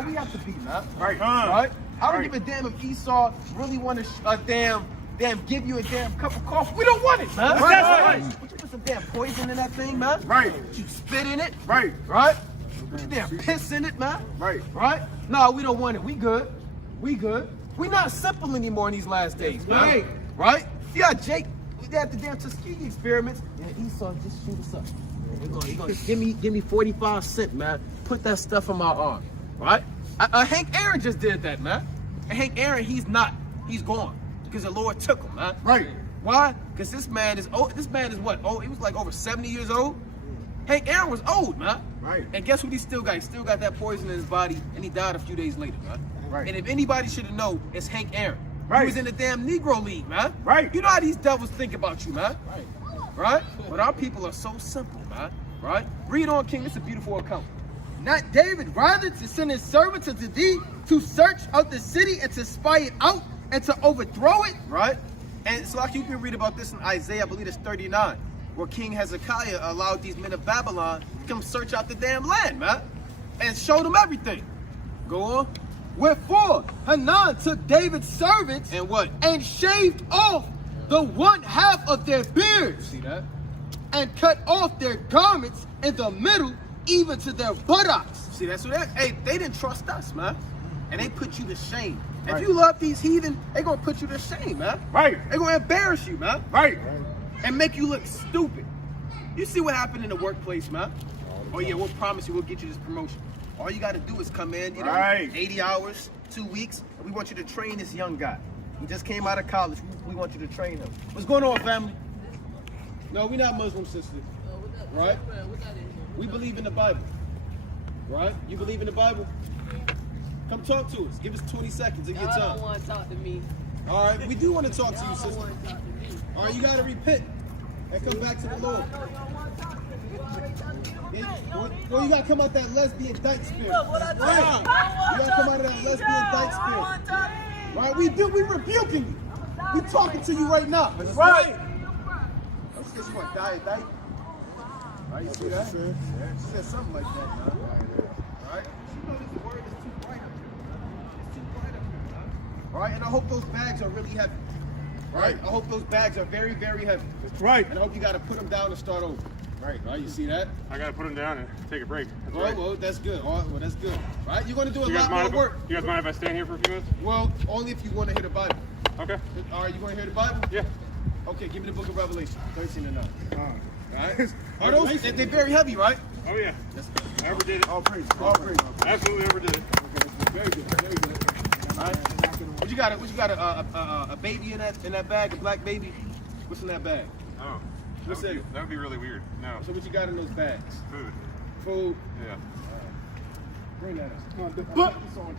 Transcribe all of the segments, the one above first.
we have to be, man. Right. Right? I don't give a damn if Esau really want to damn give you a damn cup of coffee. We don't want it, man. Right. But you put some damn poison in that thing, man. Right. You spit in it. Right. Right? Put your damn piss in it, man. Right. Right? No, we don't want it. We good. We good. We not simple anymore in these last days, man. Right. Right? Yeah, Jake, we had the damn Tuskegee experiments. Yeah, Esau just shoot us up. You're gonna give me 45 cents, man. Put that stuff on my arm. Right? Hank Aaron just did that, man. And Hank Aaron, he's gone. Because the Lord took him, man. Right. Why? Because this man is old. This man is what? Oh, he was like over 70 years old. Hank Aaron was old, man. Right. And guess what he still got? He still got that poison in his body, and he died a few days later, man. Right. And if anybody should have known, it's Hank Aaron. Right. He was in the damn Negro League, man. Right. You know how these devils think about you, man. Right. Right? But our people are so simple, man. Right? Read on, King. It's a beautiful account. Not David rather to send his servants unto thee to search out the city and to spy it out and to overthrow it. Right? And so like you can read about this in Isaiah, I believe it's 39, where King Hezekiah allowed these men of Babylon to come search out the damn land, man, and show them everything. Go on. Wherefore Hanan took David's servants And what? and shaved off the one half of their beards See that? and cut off their garments in the middle, even to their buttocks. See, that's what hey, they didn't trust us, man. And they put you to shame. Right. If you love these heathen, they gonna put you to shame, man. Right. They gonna embarrass you, man. Right. And make you look stupid. You see what happened in the workplace, man? Oh yeah, we'll promise you we'll get you this promotion. All you gotta do is come in, you know, Right. 80 hours, 2 weeks, and we want you to train this young guy. He just came out of college. We want you to train him. What's going on, family? No, we're not Muslim sisters. Right? We believe in the Bible. Right? You believe in the Bible? Come talk to us. Give us 20 seconds of your Y'all time. don't want to talk to me. All right, we do want to talk to you, Y'all don't sister. want to talk to me. All right, you got to repent and come back to the Lord. Well, you got to come out that lesbian dyke spirit. Right. You got to come out of that lesbian dyke spirit. Right? We rebuking you. We talking to you right now. Right. Let's get you want dyke. Right? You see that? She said something like that, man. Right? You know this word is too bright up here. It's too bright up here, man. Right? And I hope those bags are really heavy. Right? I hope those bags are very, very heavy. Right. And I hope you got to put them down and start over. Right. Right? You see that? I gotta put them down and take a break. That's Well, right. well, that's good. All right, well, that's good. Right? You're going to do a You guys lot mind more if work. you guys mind if I stand here for a few minutes? Well, only if you want to hear the Bible. Okay. All right, you want to hear the Bible? Yeah. Okay, give me the book of Revelation, 13 and 9. All right? Are Revelation. those, they're very heavy, right? Oh yeah. That's good. I overdid it. All praise. All praise. Absolutely overdid it. Very good. Very good. All right. What you got? A baby in that bag? A black baby? What's in that bag? Oh. What's That that? would be really weird. No. So what you got in those bags? Food. Food. Yeah. Bring that up. The book, All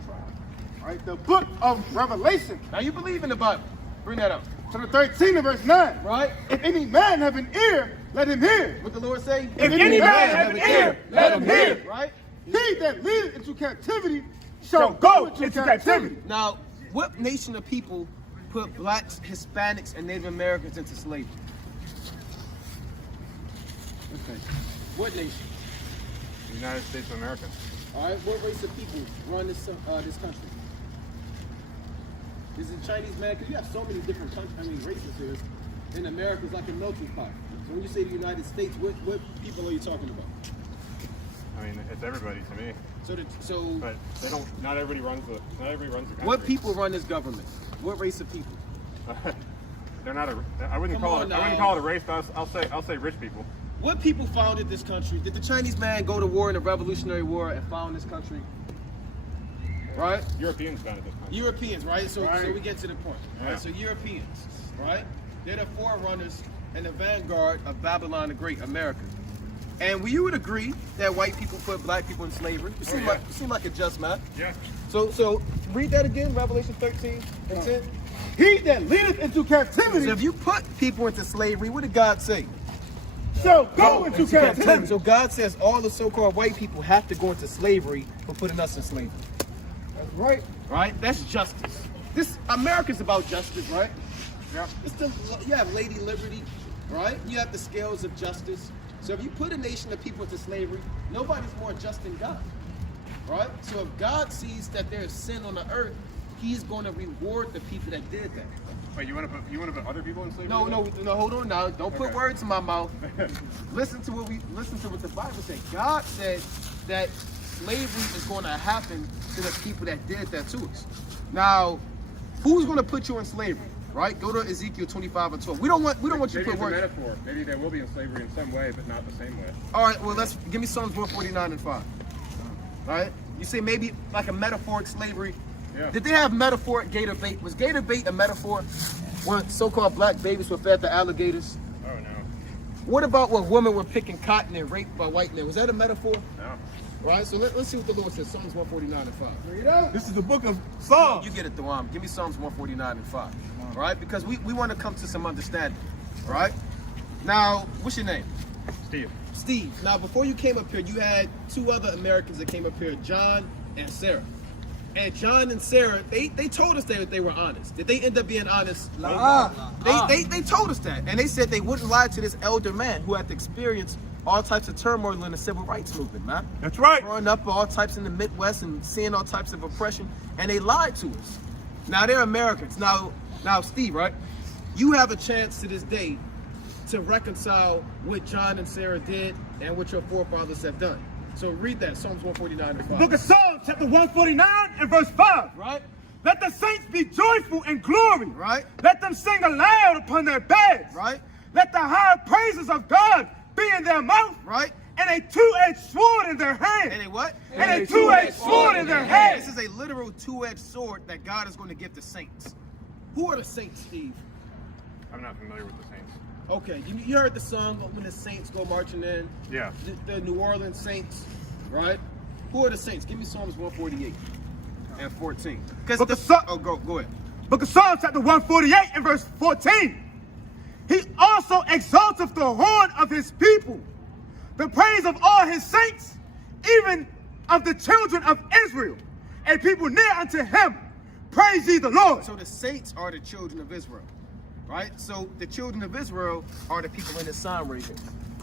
right. The book of Revelation, Now you believe in the Bible. Bring that up. chapter 13 and verse 9. Right? If any man have an ear, let him hear. What the Lord say? If any man have an ear, let him hear. Right? He that leadeth into captivity shall go into captivity. Now, what nation of people put blacks, Hispanics, and Native Americans into slavery? Okay. What nation? The United States of America. All right. What race of people run this country? Is it Chinese man? Because you have so many different races here. In America, it's like a melting pot. So when you say the United States, what people are you talking about? I mean, it's everybody to me. So But they don't. Not everybody runs the country. what people run this government? What race of people? They're not a. I wouldn't Come call on it. I wouldn't now. call it a race. But I'll say rich people. What people founded this country? Did the Chinese man go to war in the Revolutionary War and found this country? Right? Europeans founded this country. Europeans, right? So Right. we get to the point. Yeah. Right? So Europeans, right? They're the forerunners and the vanguard of Babylon the Great, America. And you would agree that white people put black people in slavery. You seem like a just man. Yeah. So read that again, Revelation 13 and 10. He that leadeth into captivity So if you put people into slavery, what did God say? shall go into captivity. So God says all the so-called white people have to go into slavery for putting us in slavery. That's right. Right? That's justice. This America's about justice, right? Yeah. You have Lady Liberty, right? You have the scales of justice. So if you put a nation of people into slavery, nobody's more just than God. right? So if God sees that there's sin on the earth, he's going to reward the people that did that. Wait, you want to put other people in slavery? No, hold on now. Don't put Okay. words in my mouth. Listen to what the Bible said. God said that slavery is going to happen to the people that did that to us. Now, who's going to put you in slavery? Right? Go to Ezekiel 25 and 12. We don't want you to Maybe put it's a words. metaphor. Maybe they will be in slavery in some way, but not the same way. All right, well, give me Psalms 149 and 5. All right? You say maybe like a metaphoric slavery. Yeah. Did they have metaphoric gator bait? Was gator bait a metaphor when so-called black babies were fed to alligators? Oh no. What about when women were picking cotton and raped by white men? Was that a metaphor? No. Right, so let's see what the Lord says. Psalms 149 and 5. This is the book of Psalms. You get it, Dawam. Give me Psalms 149 and 5. All right, because we want to come to some understanding. All right? Now, what's your name? Steve. Steve. Now, before you came up here, you had two other Americans that came up here, John and Sarah. And John and Sarah, they told us that they were honest. Did they end up being honest? They told us that. And they said they wouldn't lie to this elder man who had to experience all types of turmoil in the civil rights movement, man. That's right. Growing up all types in the Midwest and seeing all types of oppression. And they lied to us. Now, they're Americans. Now, Steve, right? You have a chance to this day to reconcile what John and Sarah did and what your forefathers have done. So read that, Psalms 149 and 5. Book of Psalms, chapter 149 and verse 5. Right? Let the saints be joyful in glory. Right? Let them sing aloud upon their beds. Right? Let the high praises of God be in their mouth. Right? And a two-edged sword in their hand. And a what? And a two-edged sword in their hand. This is a literal two-edged sword that God is going to give the saints. Who are the saints, Steve? I'm not familiar with the Saints. Okay, you heard the song when the saints go marching in. Yeah. The New Orleans Saints, right? Who are the saints? Give me Psalms 148 and 14. Go ahead. Book of Psalms, chapter 148 and verse 14. He also exalteth the horn of his people, the praise of all his saints, even of the children of Israel, a people near unto him. Praise ye the Lord. So the saints are the children of Israel, right? So the children of Israel are the people in the sign right here.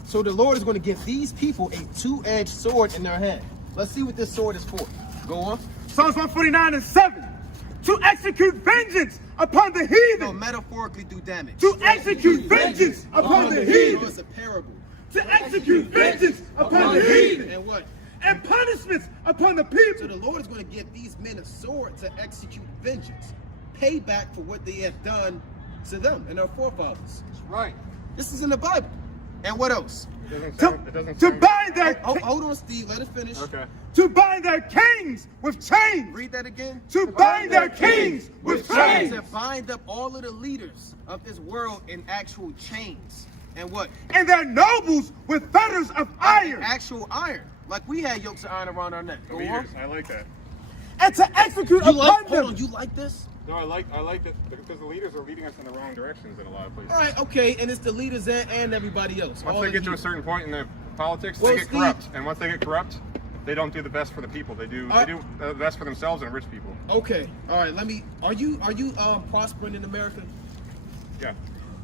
So the Lord is going to give these people a two-edged sword in their hand. Let's see what this sword is for. Go on. Psalms 149 and 7. To execute vengeance upon the heathen. No, metaphorically do damage. To execute vengeance upon the So heathen. it's a parable. To execute vengeance upon the heathen. And what? And punishments upon the So people. the Lord is going to give these men a sword to execute vengeance. Payback for what they have done to them and their forefathers. Right. This is in the Bible. And what else? It To doesn't sound bind their Hold on, Steve. Let it finish. Okay. to bind their kings with chains. Read that again. To bind their kings with chains. To bind up all of the leaders of this world in actual chains. And what? And their nobles with fetters of iron. Actual iron. Like we had yokes of iron around our neck. Go on. Leaders, I like that. And to execute You like, upon hold them. on, you like this? No, I like that because the leaders are leading us in the wrong directions in a lot of places. All right, okay, and it's the leaders and everybody else. Once all they the get to a leaders. certain point in the politics, Well, they get Steve- corrupt. And once they get corrupt, they don't do the best for the people. They do the best for themselves and rich people. Okay, all right. Are you prospering in America? Yeah,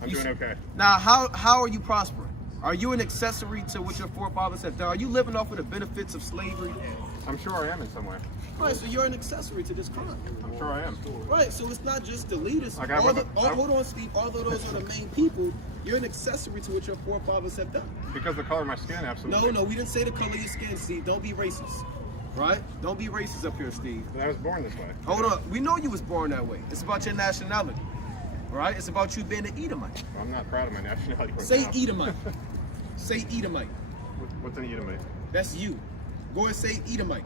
I'm doing okay. Now, how are you prospering? Are you an accessory to what your forefathers have done? Are you living off of the benefits of slavery? I'm sure I am in some way. Right, so you're an accessory to this crime. I'm sure I am. Right, so it's not just the leaders. Like Hold on, Steve. Although those are the main people, you're an accessory to what your forefathers have done. Because of the color of my skin, absolutely. No, we didn't say the color of your skin, Steve. Don't be racist. Right? Don't be racist up here, Steve. But I was born this way. Hold on. We know you was born that way. It's about your nationality. Right? It's about you being an Edomite. I'm not proud of my nationality. Right Say now. Edomite. Say Edomite. What's an Edomite? That's you. Go and say Edomite.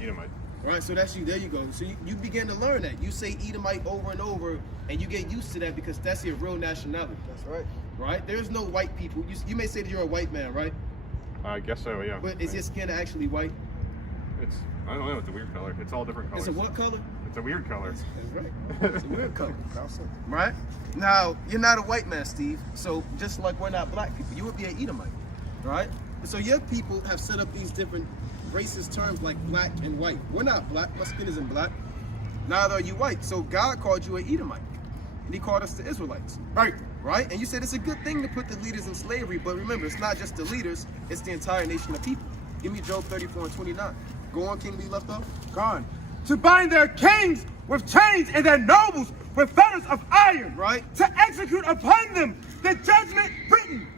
Edomite. Right, so that's you. There you go. So you begin to learn that. You say Edomite over and over, and you get used to that because that's your real nationality. That's right. Right? There's no white people. You may say that you're a white man, right? I guess so, yeah. But is your skin actually white? I don't know. It's a weird color. It's all different colors. It's a what color? It's a weird color. That's right. It's a weird color. Right? Now, you're not a white man, Steve. So just like we're not black people, you would be an Edomite. Right? So your people have set up these different racist terms like black and white. We're not black. My skin isn't black. Neither are you white. So God called you an Edomite. And he called us the Israelites. Right. Right? And you said it's a good thing to put the leaders in slavery, but remember, it's not just the leaders, it's the entire nation of people. Give me Job 34 and 29. Go on, King, we left off. Gone. To bind their kings with chains and their nobles with fetters of iron. Right. To execute upon them the judgment written.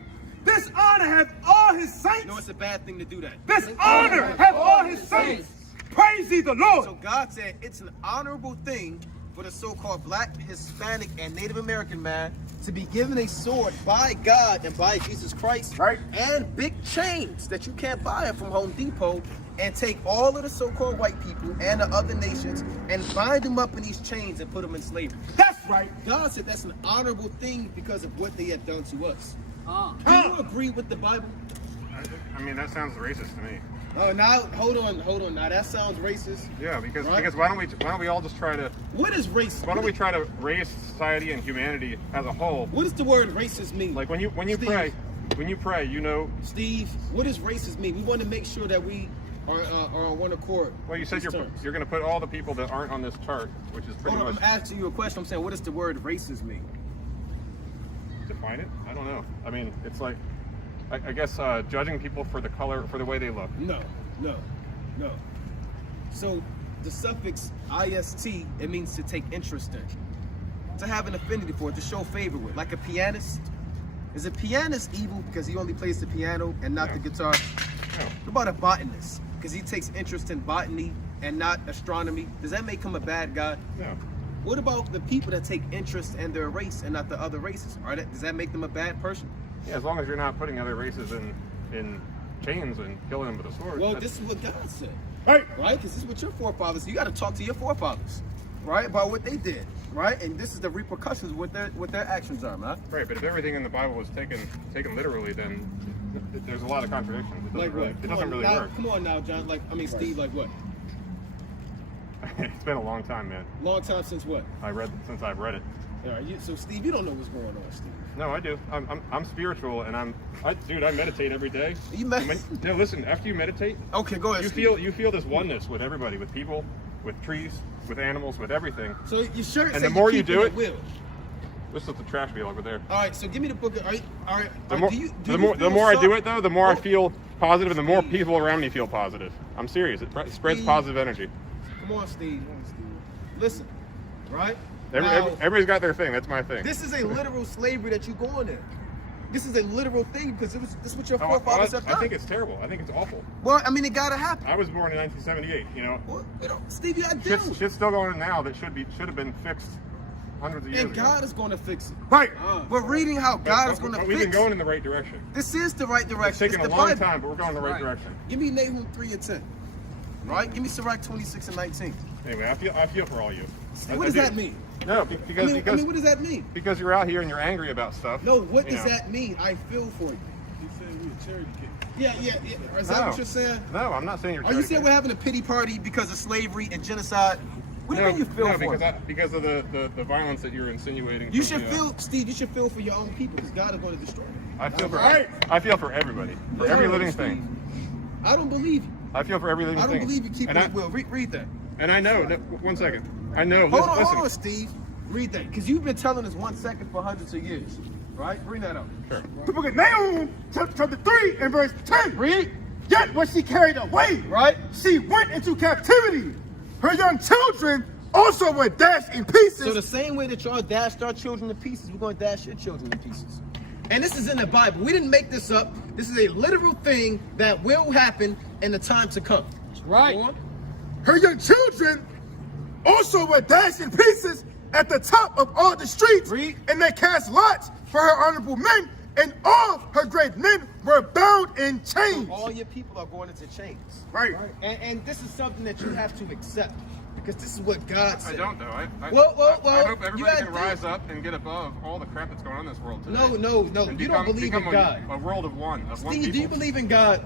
This honor have all his saints. No, it's a bad thing to do that. This honor have all his saints. Praise ye the Lord. So God said it's an honorable thing for the so-called black, Hispanic, and Native American man to be given a sword by God and by Jesus Christ, Right. and big chains that you can't buy from Home Depot, and take all of the so-called white people and the other nations and bind them up in these chains and put them in slavery. That's right. God said that's an honorable thing because of what they had done to us. Do you agree with the Bible? I mean, that sounds racist to me. Oh, now hold on. Now that sounds racist. Yeah, because Right. why don't we all just try to What is racist? why don't we try to raise society and humanity as a whole? What does the word racist mean? Like when you Steve. pray, you know. Steve, what does racist mean? We want to make sure that we are on one accord. Well, you said with you're these terms. going to put all the people that aren't on this chart, which is pretty Hold on, much I'm asking you a question. I'm saying, what does the word racist mean? define it. I don't know. I mean, it's like I guess judging people for the color, for the way they look. No. So the suffix ist, it means to take interest in, to have an affinity for, to show favor with. Like a pianist. Is a pianist evil because he only plays the piano and not the guitar? No. What about a botanist? Because he takes interest in botany and not astronomy. Does that make him a bad guy? No. What about the people that take interest in their race and not the other races? Does that make them a bad person? Yeah, as long as you're not putting other races in chains and killing them with a sword. Well, that's- this is what God said, Right. right? Because this is what your forefathers. You got to talk to your forefathers, right, about what they did, right? And this is the repercussions what their actions are, man. right. But if everything in the Bible was taken literally, then there's a lot of contradictions. It doesn't Like really, what? it doesn't really work. Come on now, John. Steve. Like what? It's been a long time, man. Long time since what? Since I've read it. All right, so Steve, you don't know what's going on, Steve. No, I do. I'm spiritual, and I meditate every day. You No, listen. After you meditate, Okay, go ahead. Steve. you feel this oneness with everybody, with people, with trees, with animals, with everything. So your shirt And says the more you keep do it it- at will. This is the trash wheel over there. All right, so give me the book. All right. The more, the more I do it, though, the more I feel positive, and the more people around me feel positive. I'm serious. It spreads Steve. positive energy. Come on, Steve. Listen, right? Everybody's got their thing. That's my thing. This is a literal slavery that you're going in. This is a literal thing because this is what your Oh, forefathers have done. I think it's terrible. I think it's awful. Well, I mean, it gotta happen. I was born in 1978. You know, Well, Steve, you gotta do. shit's still going on now that should have been fixed hundreds of years And ago. God is going to fix it. Right. We're reading how God is But going to we've fix been going in the right direction. This is the right It's direction. taken a the long Bible. time, but we're going in the right direction. Give me Nahum 3 and 10. Right? Give me Sirach 26 and 19. Anyway, I feel for all you. What does that mean? No, I because mean, what does that mean? because you're out here and you're angry about stuff. No, what you does know. that mean? I feel for you. You said we a charity case. Yeah. Is that what you're saying? No, I'm not saying you're. Are you saying we're having a pity party because of slavery and genocide? What do you mean you feel for it? because of the violence that you're insinuating. You from should the, feel, Steve, you should feel for your own people because God is going to destroy them. I feel for Right. I feel for everybody, for every No, living Steve. thing. I don't believe you. I feel for every living I thing. don't believe you keep and it I, at will. Read that. and I know. No, 1 second. I know. Hold listen. on, Steve. Read that. Because you've been telling us 1 second for hundreds of years. Right? Bring that up. Sure. The book of Nahum, chapter 3 and verse 10. Read. Yet was she carried away, Right? she went into captivity. Her young children also were dashed in pieces. So the same way that y'all dashed our children to pieces, we're going to dash your children to pieces. And this is in the Bible. We didn't make this up. This is a literal thing that will happen in the time to come. Right. Go on. Her young children also were dashed in pieces at the top of all the streets. Read. And they cast lots for her honorable men, and all her great men were bound in chains. All your people are going into chains. Right. And this is something that you have to accept. Because this is what God said. I don't though. I Well, I hope you everybody gotta can do- rise up and get above all the crap that's going on in this world today. No. And You don't believe in become God. a world of one. Of one Steve, people. do you believe in God?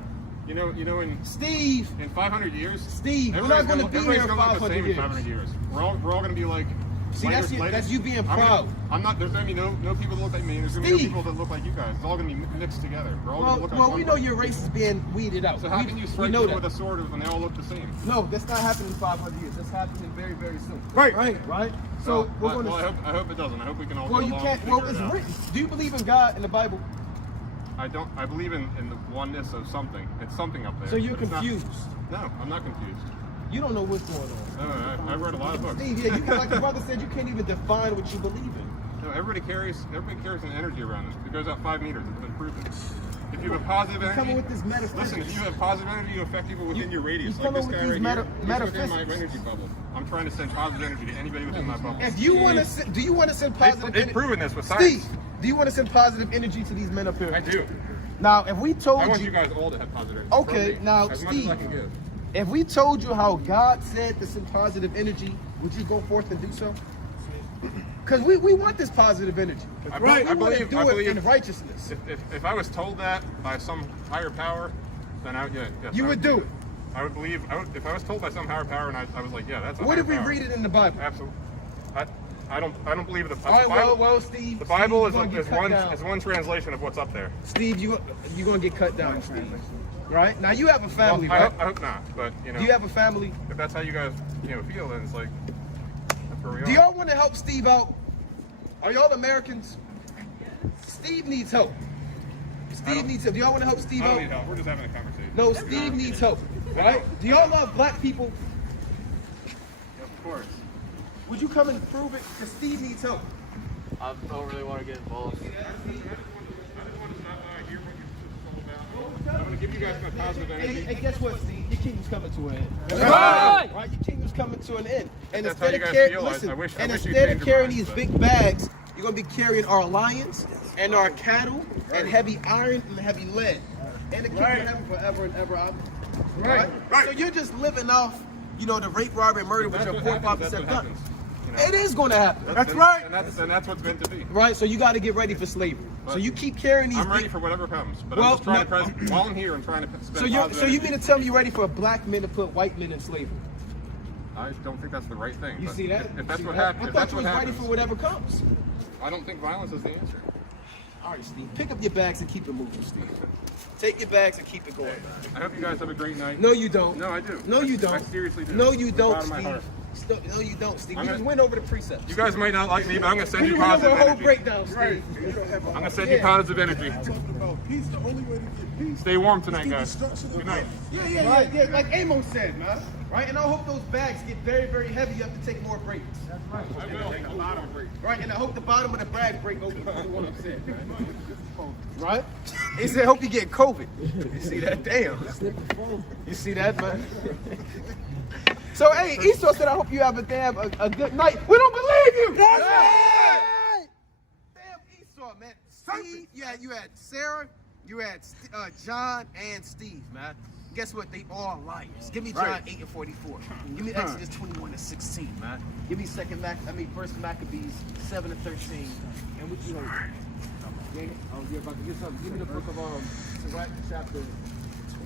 You know, in Steve, 500 years, Steve, we're not gonna be here in everybody's gonna look the 500 same years. in 500 years. We're all going to be like. See, later, that's you- later. that's you being I'm proud. I'm not. There's going to be no people that look like me. There's going to be no Steve. people that look like you guys. It's all going to be mixed together. We're all going to look like well, one we know person. your race is being weeded out. So how can you we strike know people that. with a sword when they all look the same? No, that's not happening in 500 years. That's happening very, very soon. Right. Right. So we're well, going to. I hope it doesn't. I hope we can all Well, get you along can't. and Well, figure it's it out. written. Do you believe in God in the Bible? I believe in the oneness of something. It's something up there. So you're but it's not- confused. No, I'm not confused. You don't know what's going on. No, I've read a lot of books. Steve, yeah, like the brother said, you can't even define what you believe in. No, everybody carries an energy around them. It goes out 5 meters. It's been proven. If you have positive You're energy, coming with this metaphysics. listen. If you have positive energy, you affect people within your radius. you're Like this coming guy with right these here. He's within my metaphysics. energy bubble. I'm trying to send positive energy to anybody within my bubble. If you want to, do you want to send positive? They've proven this with science. Steve, do you want to send positive energy to these men up here? I do. Now, if we told I want you guys all to have positive energy. Okay, From me, now, as much as I can give. if we told you how God said to send positive energy, would you go forth and do so? Because we want this positive energy. I Right? We want to believe- do I it believe- in righteousness. If I was told that by some higher power, then yes, You I would do it. I would believe. If I was told by some higher power, and I was like, yeah, that's. What if we read it in the Bible? Absolutely. I don't believe the. All right, the Bible, well, Steve. the Bible Steve, you're is gonna get cut down. one translation of what's up there. Steve, you're gonna get cut down, Steve. Right? Now you have a family, Well, right? I hope not, but you know. Do you have a family? If that's how you guys feel, then it's like that's where we are. Do y'all want to help Steve out? Are y'all Americans? Steve needs help. Steve needs help. Do y'all want to help Steve I don't out? need help. We're just having a conversation. No, Steve needs help. Right? Do y'all love black people? Of course. Would you come and prove it? Because Steve needs help. I don't really want to get involved. I just want to hear what you're all about. I'm going to give you guys my positive energy. Hey, guess what, Steve? Your kingdom's coming to an end. Right! Right? Your kingdom's coming to an end. And That's how instead you of guys carrying, feel. listen, I wish and you instead changed of your carrying mind, these but- big bags, you're gonna be carrying our lions and our cattle and heavy iron and heavy lead. And the kingdom of heaven forever and ever. Right? So you're just living off, the rape, robbery, and murder, which That's your what forefathers happens. have That's what done. happens. It is gonna happen. That's right. And that's what's meant to be. Right? So you got to get ready for slavery. So you keep carrying these. I'm ready big- for whatever comes, but Well, I'm just trying no- to present. While I'm here, I'm trying to spend So positive you energy. mean to tell me you're ready for black men to put white men in slavery? I don't think that's the right thing. You but see that? If that's See what that? happens, I if thought that's you what was ready happens, for whatever comes. I don't think violence is the answer. All right, Steve. Pick up your bags and keep it moving, Steve. Take your bags and keep it going. I hope you guys have a great night. No, you don't. No, I do. No, you don't. I seriously do. No, you From the don't, bottom of my heart. Steve. No, you don't, Steve. I'm We gonna- just went over the precepts. You guys might not like me, but I'm going to send you We went over positive a whole energy. breakdown, Steve. I'm going to send you positive energy. Peace, the only way to get peace. Stay warm tonight, guys. Good night. Yeah. Like Amos said, man. Right? And I hope those bags get very, very heavy. You have to take more breaks. I will. A lot of break. Right? And I hope the bottom of the bag break open. That's what I'm saying. Right? He said, hope you get COVID. You see that? Damn. You see that, man? So, hey, Esau said, I hope you have a good night. We don't believe you! That's right! Damn, Esau, man. Steve, you had Sarah, you had John, and Steve, man. Guess what? They all liars. Give me John 8 and 44. Give me Exodus 21 and 16, man. Give me First Maccabees 7 and 13. And what you know? You're about to get something. Give me the book of Sirach, chapter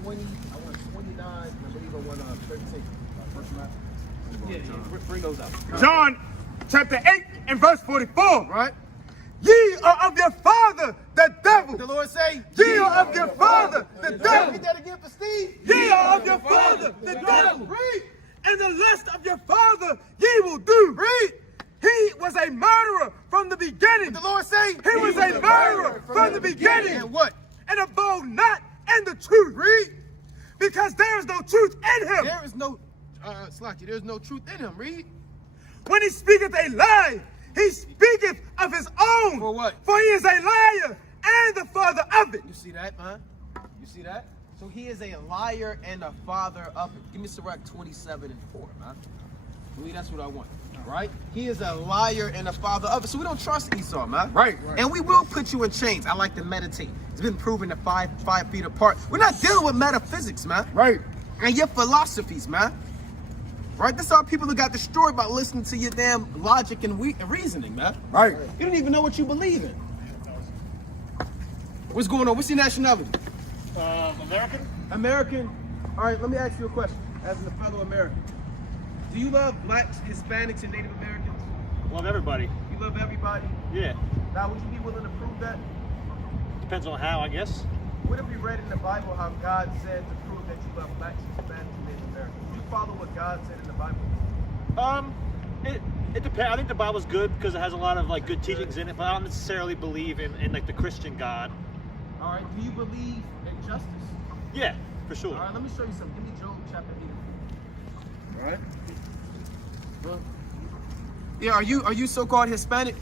20. I want 29. And I believe I want 13. First Maccabees. Yeah, bring those out. John chapter 8 and verse 44. Right? Ye are of your father, the devil. The Lord say, Ye are of your father, the devil. Read that again for Steve. Ye are of your father, the devil. Read. And the lust of your father ye will do. Read. He was a murderer from the beginning. The Lord say, He was a murderer from the beginning. And what? And abode not in the truth. Read. Because there is no truth in him. There is no, Slacky, there's no truth in him. Read. When he speaketh a lie, he speaketh of his own. For what? For he is a liar and the father of it. You see that, man? You see that? So he is a liar and a father of it. Give me Sirach 27 and 4, man. I mean, that's what I want. Right? He is a liar and a father of it. So we don't trust Esau, man. Right. And we will put you in chains. I like to meditate. It's been proven to 5 feet apart. We're not dealing with metaphysics, man. Right. And your philosophies, man. Right? This are people who got destroyed by listening to your damn logic and reasoning, man. Right. You don't even know what you believe in. What's going on? What's your nationality? American? American. All right, let me ask you a question. As a fellow American, do you love blacks, Hispanics, and Native Americans? Love everybody. You love everybody? Yeah. Now, would you be willing to prove that? Depends on how, I guess. What have you read in the Bible how God said to prove that you love blacks, Hispanics, and Native Americans? Do you follow what God said in the Bible? It depends. I think the Bible's good because it has a lot of good teachings in it, but I don't necessarily believe in like the Christian God. All right, do you believe in justice? Yeah, for sure. All right, let me show you something. Give me Job chapter 8. All right. Well, yeah, are you so-called Hispanic?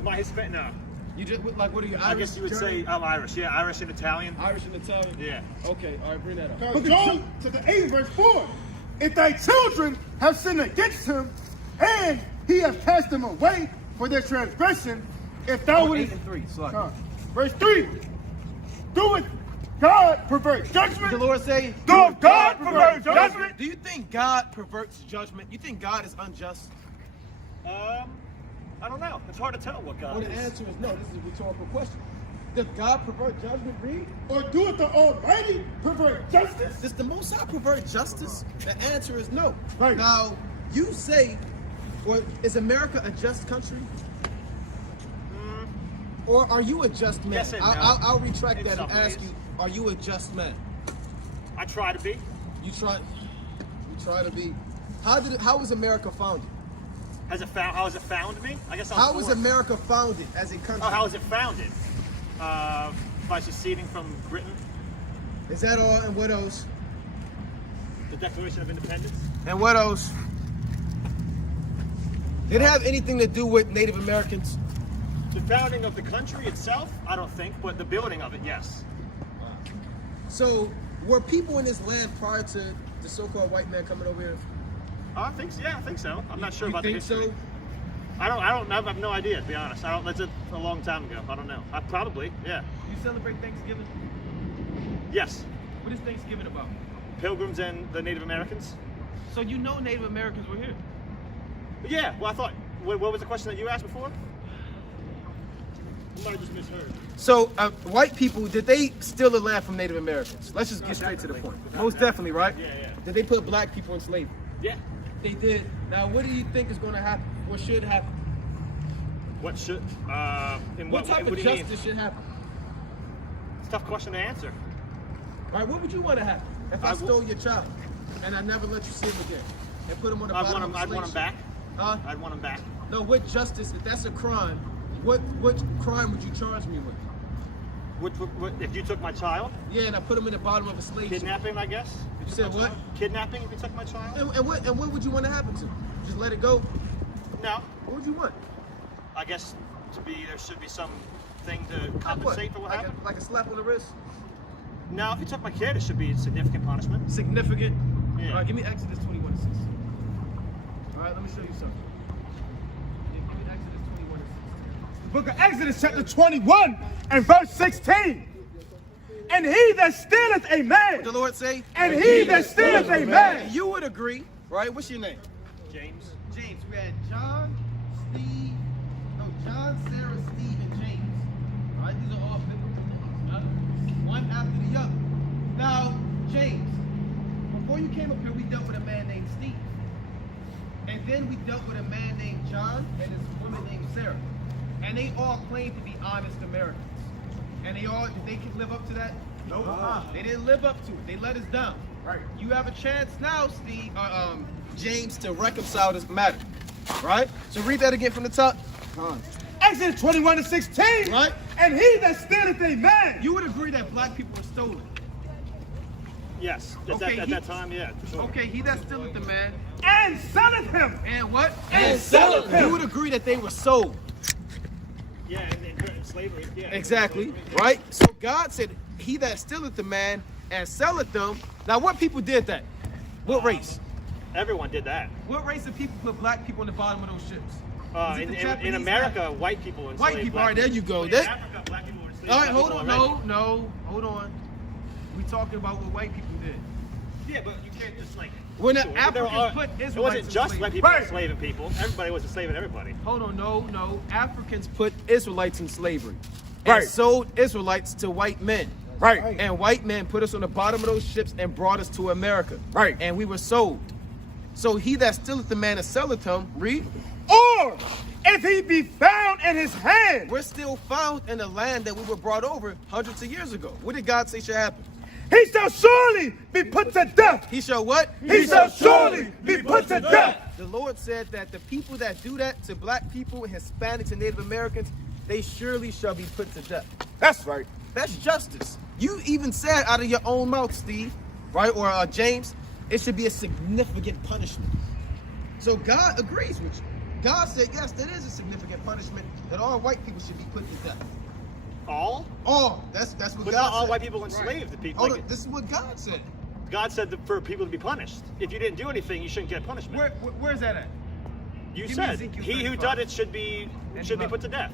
Am I Hispanic? No. You just like what are you? Irish, I guess you would German? say I'm Irish. Yeah, Irish and Italian. Irish and Italian. Yeah. Okay, all right, bring that up. Book of Job, chapter 8, verse 4. If thy children have sinned against him, and he hath cast them away for their transgression, if thou 8 wouldest... and 3. Sorry. Verse 3. Doeth God pervert judgment? The Lord say, Doeth God pervert judgment? do you think God perverts judgment? You think God is unjust? I don't know. It's hard to tell what God Well, the is. answer is no. This is a rhetorical question. Does God pervert judgment, Reed? Or doeth the Almighty pervert justice? Does the Most High pervert justice? The answer is no. Right. Now, you say, or is America a just country? Or are you a just man? Yes and no. I'll retract In that and some ask ways. you, are you a just man? I try to be. You try to be. How was America founded? How has it found me? I guess I How was born. America founded as a country? Oh, how was it founded? By seceding from Britain, Is that all? And what else? the Declaration of Independence. And what else? Did it have anything to do with Native Americans? The founding of the country itself, I don't think, but the building of it, yes. So, were people in this land prior to the so-called white man coming over here? I think so. Yeah, I think so. I'm not sure You about the think history. so? I have no idea, to be honest. That's a long time ago. I don't know. I probably, yeah. You celebrate Thanksgiving? Yes. What is Thanksgiving about? Pilgrims and the Native Americans. So you know Native Americans were here. Yeah, well, I thought, what was the question that you asked before? I might have just misheard. So white people, did they steal the land from Native Americans? Let's just get straight to the point. Most definitely, right? Yeah. Did they put black people in slavery? Yeah. They did. Now, what do you think is going to happen? What should happen? What should, in What type what of do you mean? justice should happen? It's a tough question to answer. All right, what would you want to happen if I stole your child and I never let you see him again and put him on the bottom of a I'd want him slave back. ship? Huh? I'd want him back. No, what justice, if that's a crime, what crime would you charge me with? If you took my child? Yeah, and I put him in the bottom of a slave ship. Kidnapping, I guess. You said what? Kidnapping if you took my child? And what would you want to happen to? Just let it go? No. What would you want? I guess there should be some thing to compensate for what like happened. like a slap on the wrist? No, if you took my kid, it should be significant punishment. Significant? Yeah. All right, give me Exodus 21:6. All right, let me show you something. Give me Exodus 21:6. Book of Exodus, chapter 21, and verse 16. And he that stealeth a man, What the Lord say? and he that stealeth a man, You would agree, right? What's your name? James. James. We had John, Sarah, Steve, and James. All right, these are all biblical names. One after the other. Now, James, before you came up here, we dealt with a man named Steve. And then we dealt with a man named John and this woman named Sarah. And they all claimed to be honest Americans. And did they live up to that? No. They didn't live up to it. They let us down. Right. You have a chance now, James, to reconcile this matter. Right? So read that again from the top. Exodus 21 and 16. Right. And he that stealeth a man. You would agree that black people were stolen. Yes. At Okay, that time, yeah, for sure. Okay, he that stealeth the man. And selleth him. And what? And selleth him. You would agree that they were sold. Yeah, and slavery. Yeah. Exactly. Right? So God said, he that stealeth the man and selleth them. Now what people did that? What race? Everyone did that. What race of people put black people on the bottom of those ships? Is it the In Japanese America, white people enslaved White people. black All right, there you go. In That- Africa, black people were enslaved. all right, black hold on. people already. No, hold on. We talking about what white people did. Yeah, but you can't just like. When the Sure, but Africans put it Israelites wasn't in just slavery. white people Right. enslaving people. Everybody was enslaving everybody. Hold on, no. Africans put Israelites in slavery. Right. And sold Israelites to white men. Right. And white men put us on the bottom of those ships and brought us to America. Right. And we were sold. So he that stealeth the man and selleth him, read, Or if he be found in his hand, we're still found in the land that we were brought over hundreds of years ago. What did God say should happen? he shall surely be put to death. He shall what? He shall surely be put to death. The Lord said that the people that do that to black people and Hispanics and Native Americans, they surely shall be put to death. That's right. That's justice. You even said out of your own mouth, Steve, right? Or James, it should be a significant punishment. So God agrees with you. God said, yes, that is a significant punishment that all white people should be put to death. All? All. That's what But God not all said. white people enslaved the people. Hold on, this is what God said. God said that for people to be punished. If you didn't do anything, you shouldn't get punishment. Where's that at? You Give me said Ezekiel he who 35. done it should be put to death.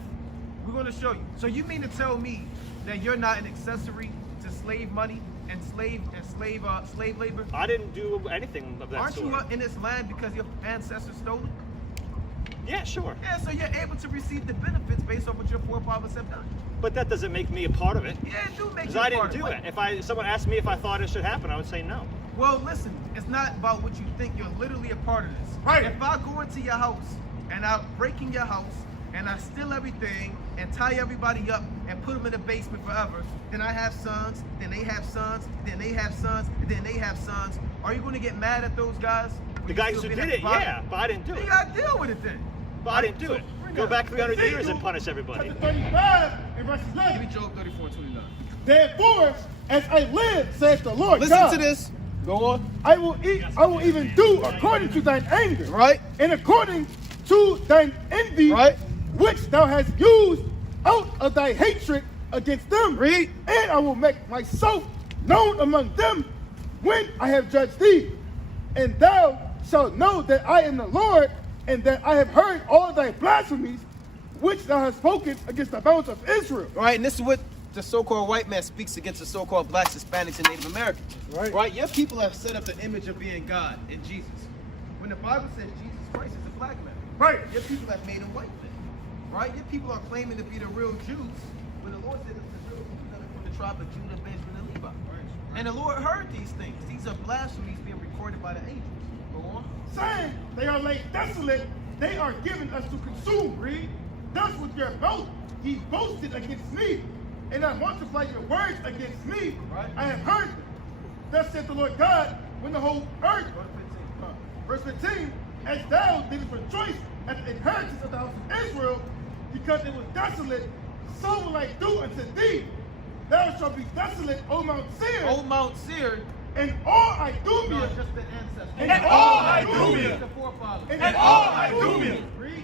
We're going to show you. So you mean to tell me that you're not an accessory to slave money and slave labor? I didn't do anything of that Aren't sort. you in this land because your ancestors stole it? Yeah, sure. Yeah, so you're able to receive the benefits based on what your forefathers have done. But that doesn't make me a part of it. Yeah, it do make Because you I a didn't part do of it. If someone asked me if I thought it should happen, I would say no. Well, listen, it's not about what you think. You're literally a part of this. Right. If I go into your house and I break in your house and I steal everything and tie everybody up and put them in the basement forever, then I have sons, then they have sons, then they have sons, then they have sons. Are you going to get mad at those guys? The guys who did it, yeah, but I didn't do You it. got to deal with it then. But I didn't do it. bring Go it back up. 300 years and punish everybody. Chapter 35 and verse Give 11. me Job 34:29. Therefore, as I live, says the Lord Listen God, to this. Go on. I will even do according to thine anger, Right? and according to thine envy, Right. which thou hast used out of thy hatred against them. Read. And I will make myself known among them when I have judged thee. And thou shalt know that I am the Lord, and that I have heard all thy blasphemies, which thou hast spoken against the bounds of Israel. Right, and this is what the so-called white man speaks against the so-called blacks, Hispanics, and Native Americans. Right. Your people have set up the image of being God in Jesus. When the Bible says Jesus Christ is a black man, Right. your people have made him white man. Right? Your people are claiming to be the real Jews, when the Lord said it's the real Jews that are from the tribe of Judah, Benjamin, and Levi. And the Lord heard these things. These are blasphemies being recorded by the angels. Go on. Saying they are laid desolate, they are given us to consume. Read. Thus with your mouth he boasted against me, and I multiplied your words against me. Right. I have heard them. Thus said the Lord God, when the whole earth, verse 15, as thou didst rejoice at the inheritance of the house of Israel, because it was desolate, so will I do unto thee. Thou shalt be desolate, O Mount Seir, Old Mount Seir, and all no, Idumea, just the ancestors. and all Idumea, The forefathers. and all Idumea,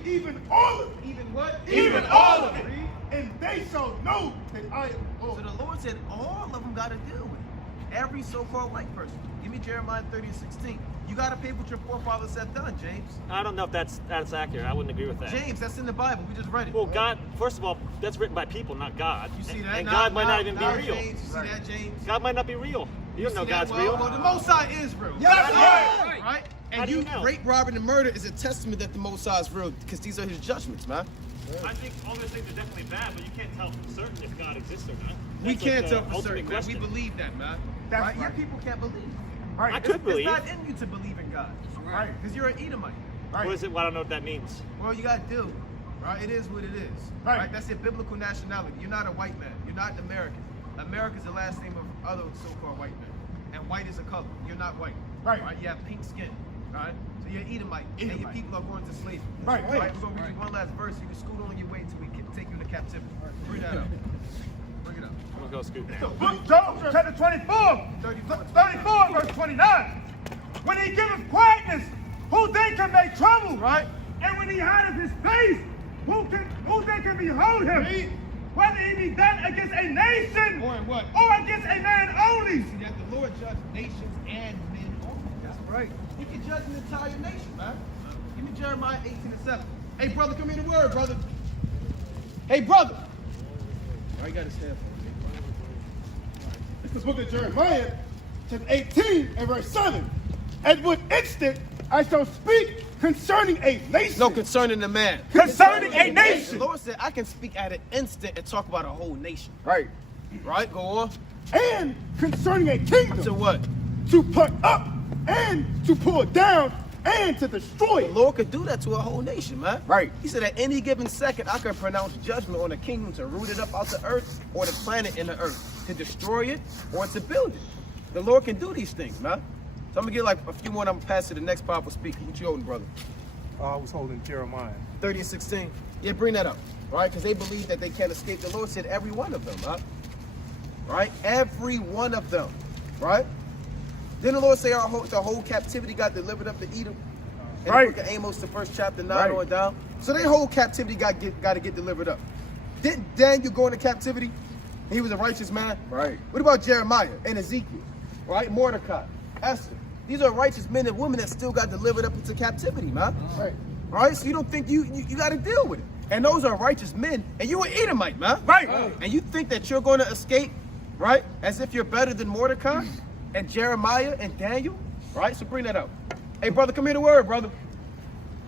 even all of it. Even what? Even all of it. And they shall know that I am So Lord. the Lord said all of them got to deal with it. Every so-called white person. Give me Jeremiah 30:16. You got to pay what your forefathers have done, James. I don't know if that's accurate. I wouldn't agree with that. James, that's in the Bible. We just read it. Well, God, first of all, that's written by people, not God. You see that? And Now- God might now- not even be now, real. James, you see that, James? God might not be real. You don't know See that? God's Well, real. Well, the Most High is real. That's right. Right? How And do you know? rape, robbing, and murder is a testament that the Most High is real, because these are his judgments, man. I think all those things are definitely bad, but you can't tell for certain if God exists or not. We That's can't like tell the for ultimate certain, man. We question. believe that, man. That's right? Your right. people can't believe. Right. I could believe. It's not in you to believe in God. Right. Because you're an Edomite. Right. What is it? Well, I don't know what that means. Well, you got to do. Right? It is what it is. Right. That's your biblical nationality. You're not a white man. You're not an American. America's the last name of other so-called white men. And white is a color. You're not white. Right. You have pink skin. Right? So you're Edomite. And your Edomite. people are going to slavery. Right. We're going to read one last verse. You can scoot on your way until we take you into captivity. Bring that up. Bring it up. I'm gonna go scoot. Book Job, chapter 24, 34, verse 29. When he giveth quietness, who then can make trouble? Right? And when he hideth his face, who then can behold him? Read. Whether he be done against a nation Or in what? or against a man only. See that the Lord judged nations and men only. That's right. He can judge an entire nation, man. Give me Jeremiah 18:7. Hey, brother, come here to word, brother. Hey, brother. I got his headphones. It's the book of Jeremiah, chapter 18 and verse 7. At what instant I shall speak concerning a nation. No, concerning the man. Concerning a The nation. Lord said, I can speak at an instant and talk about a whole nation. Right. Right? Go on. And concerning a kingdom. To what? To put up and to pull down and to destroy The it. Lord could do that to a whole nation, man. Right. He said at any given second, I can pronounce judgment on a kingdom to root it up out the earth or to plant it in the earth, to destroy it or to build it. The Lord can do these things, man. So I'm going to get like a few more and I'm going to pass to the next powerful speaker. What you holding, brother? I was holding Jeremiah. 30:16. Yeah, bring that up. Right? Because they believe that they can't escape. The Lord said every one of them, huh? right? Every one of them, right? Then the Lord say the whole captivity got delivered up to Edom. In the book of Amos, the 1st chapter, 9 on down. So their whole captivity got to get delivered up. Didn't Daniel go into captivity? He was a righteous man. Right. What about Jeremiah and Ezekiel? Right? Mordecai, Esther. These are righteous men and women that still got delivered up into captivity, man. Right. Right? So you don't think you got to deal with it. And those are righteous men. And you an Edomite, man. Right. And you think that you're going to escape, right? As if you're better than Mordecai and Jeremiah and Daniel. Right? So bring that up. Hey, brother, come here to word, brother.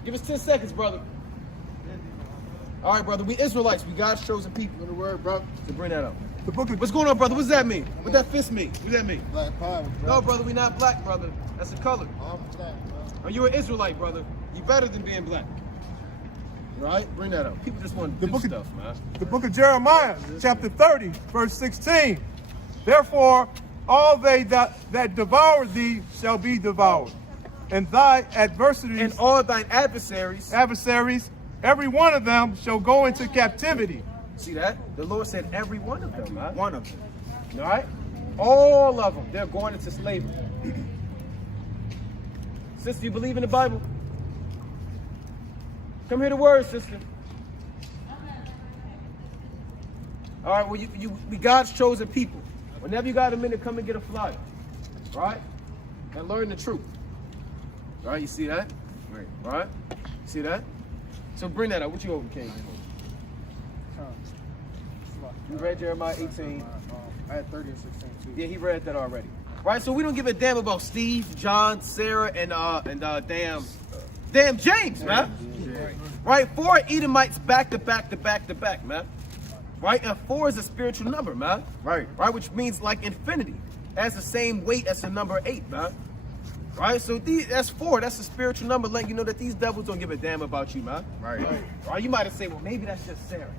Give us 10 seconds, brother. All right, brother. We Israelites. We God's chosen people. In the word, bro. So bring that up. The book of What's going on, brother? What's that mean? What that fist mean? What that mean? Black power, bro. No, brother, we not black, brother. That's a color. I'm black, bro. Are you an Israelite, brother? You better than being black. Right? Bring that up. People just want to do stuff, man. The book of Jeremiah, chapter 30, verse 16. Therefore, all they that devour thee shall be devoured, and thy adversaries And all thine adversaries. every one of them shall go into captivity. See that? The Lord said every one of them, man. One of them. All right? All of them. They're going into slavery. Sister, you believe in the Bible? Come hear the word, sister. All right, well, you be God's chosen people. Whenever you got a minute, come and get a flyer. Right? And learn the truth. All right, you see that? Right. All right? See that? So bring that up. What you open, King? You read Jeremiah 18. I had 30 and 16 too. Yeah, he read that already. Right, so we don't give a damn about Steve, John, Sarah, and damn James, man. Right, 4 Edomites back to back, man. Right, and 4 is a spiritual number, man. Right, which means like infinity. It has the same weight as the number 8, man. Right, so that's 4. That's a spiritual number, letting you know that these devils don't give a damn about you, man. Right. You might have said, well, maybe that's just Sarah,